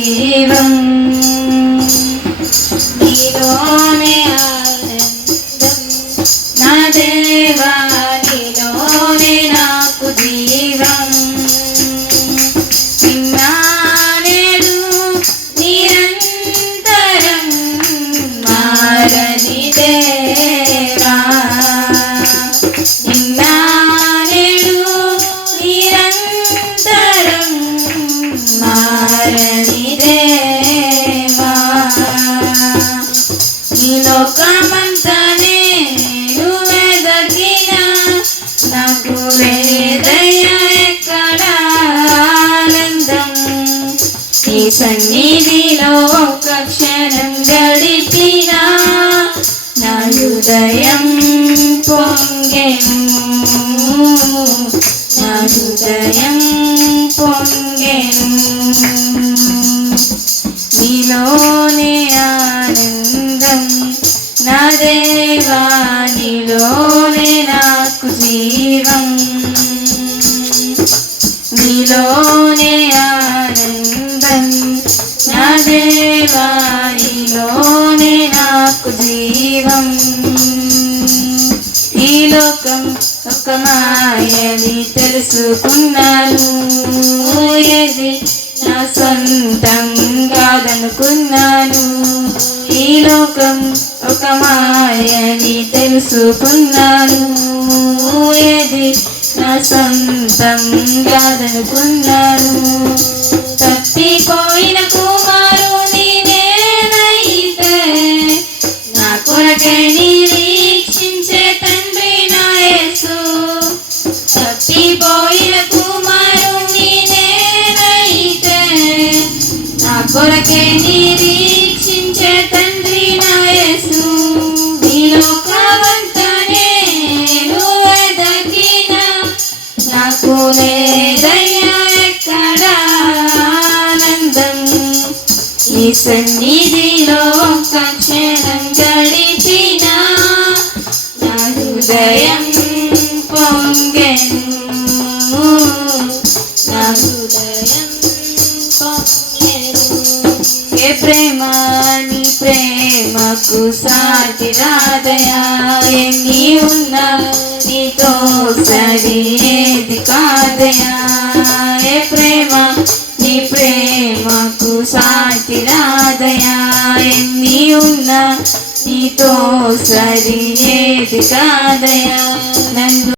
జీవం నీలోనే ఆనందం నా దేవా నీలోనే నాకు జీవం నిన్నానేడు నిరంతరం మారని దేవా నిన్నానేడు నిరంతరం మారని దేవా ఈ లోకమంతా నేను వెదకినా నాకు లేదయ్యా ఎక్కడ ఆనందం ఈ సన్నిధిలో ఒక క్షణం గడిపినా నా హృదయం పొంగెను నా హృదయం పొంగెను నీలోనే ఆనందం నా దేవా నీలోనే నాకు జీవం నీలోనే ఆనందం నా దేవా నీలోనే నాకు జీవం ఈ లోకం ఒక మాయని తెలుసుకున్నాను ఏది నా సొంతం కాదనుకున్నాను ఈ లోకం ఒక మాయని తెలుసుకున్నాను ఏది నా సొంతం కాదనుకున్నాను తప్పిపోయిన కుమారుని నేనైతే నా కొరకే నిరీక్షించే తండ్రి నా యేసు తప్పిపోయిన కుమారుని నేనైతే నా కొరకే నిరీక్షించే తండ్రి నా యేసు ఈ లోకమంతా నేను వెదకినా నాకు లేదయ్యా ఎక్కడ ఆనందం ఈ సన్నిధిలో ఒక క్షణం గడిపినా నా హృదయం పొంగెను నా హృదయం పొంగెను ఏ ప్రేమ నీ ప్రేమకు సాటి రాదయా ఎన్ని ఉన్నా నీతో సరి ఏది కాదయా ఏ ప్రేమ నీ ప్రేమకు సాటి రాదయా ఎన్ని ఉన్నా నీతో సరి ఏది కాదయా నన్ను